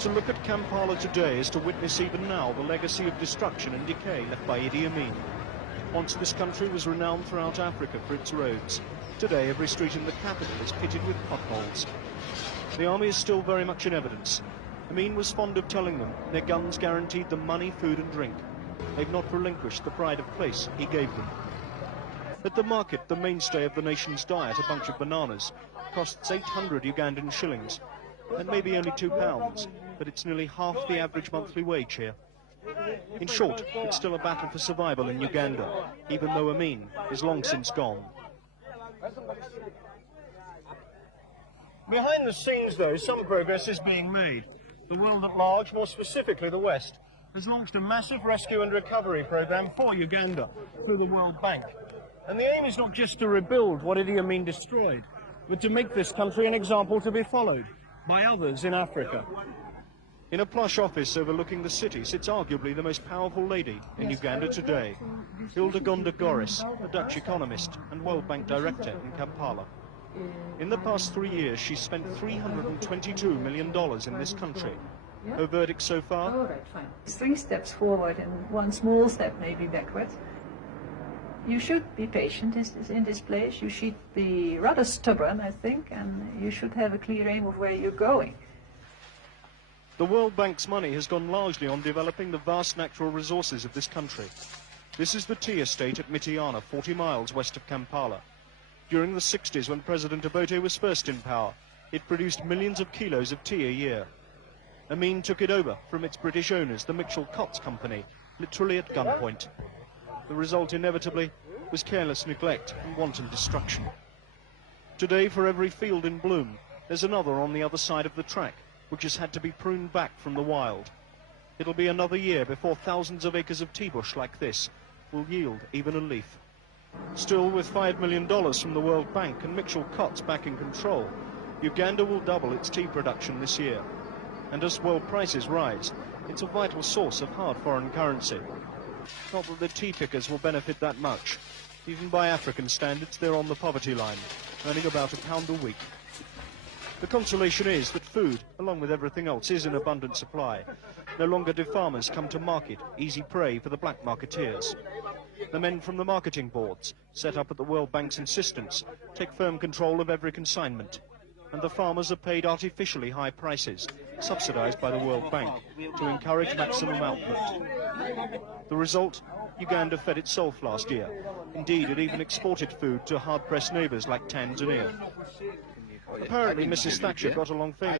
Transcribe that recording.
To look at Kampala today is to witness even now the legacy of destruction and decay left by Idi Amin. Once this country was renowned throughout Africa for its roads. Today every street in the capital is pitted with potholes. The army is still very much in evidence. Amin was fond of telling them their guns guaranteed them money, food and drink. They've not relinquished the pride of place he gave them. At the market, the mainstay of the nation's diet, a bunch of bananas, costs 800 Ugandan shillings. And maybe only £2, but it's nearly half the average monthly wage here. In short, it's still a battle for survival in Uganda, even though Amin is long since gone. Behind the scenes, though, some progress is being made. The world at large, more specifically the West, has launched a massive rescue and recovery program for Uganda through the World Bank. And the aim is not just to rebuild what Idi Amin destroyed, but to make this country an example to be followed by others in Africa. In a plush office overlooking the city sits arguably the most powerful lady in Uganda today, Uganda Goris, a Dutch economist and World Bank director in Kampala. In the past 3 years, she's spent $322 million in this country. Her verdict so far? All right, fine. 3 steps forward and 1 small step maybe backward. You should be patient in this place. You should be rather stubborn, I think, and you should have a clear aim of where you're going. The World Bank's money has gone largely on developing the vast natural resources of this country. This is the tea estate at Mitiana, 40 miles west of Kampala. During the 60s, when President Obote was first in power, it produced millions of kilos of tea a year. Amin took it over from its British owners, the Mitchell-Cotts Company, literally at gunpoint. The result, inevitably, was careless neglect and wanton destruction. Today, for every field in bloom, there's another on the other side of the track, which has had to be pruned back from the wild. It'll be another year before thousands of acres of tea bush like this will yield even a leaf. Still, with $5 million from the World Bank and Mitchell-Cotts back in control, Uganda will double its tea production this year. And as world prices rise, it's a vital source of hard foreign currency. Not that the tea pickers will benefit that much. Even by African standards, they're on the poverty line, earning about £1 a week. The consolation is that food, along with everything else, is in abundant supply. No longer do farmers come to market, easy prey for the black marketeers. The men from the marketing boards, set up at the World Bank's insistence, take firm control of every consignment. And the farmers are paid artificially high prices, subsidized by the World Bank, to encourage maximum output. The result? Uganda fed itself last year. Indeed, it even exported food to hard-pressed neighbours like Tanzania. Apparently, Mrs. Thatcher got along famously.